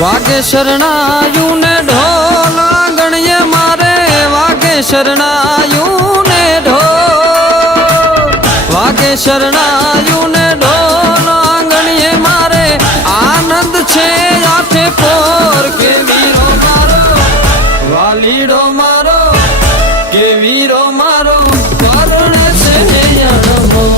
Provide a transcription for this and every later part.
વાગે શરણાયું ને ઢોલ આંગણીએ મારે વાગે શરણાયું ને ઢોલ વાગે શરણાયું ને ઢોલ આંગણીએ મારે આનંદ છે આઠે પોર કે વીરો મારો વાલીડો મારો કે વીરો મારો કરણે છે અણમો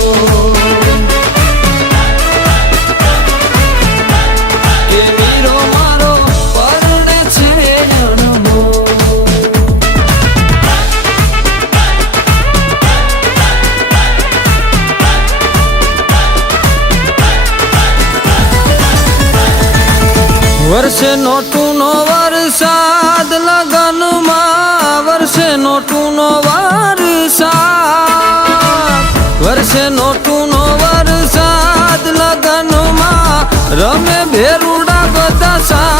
વર્ષે નોટું નો વરસાદ લગનમાં વર્ષે નોટું નો વરસાદ વર્ષે નોટું નો વરસાદ લગનમાં રમે ભેરુડા બધા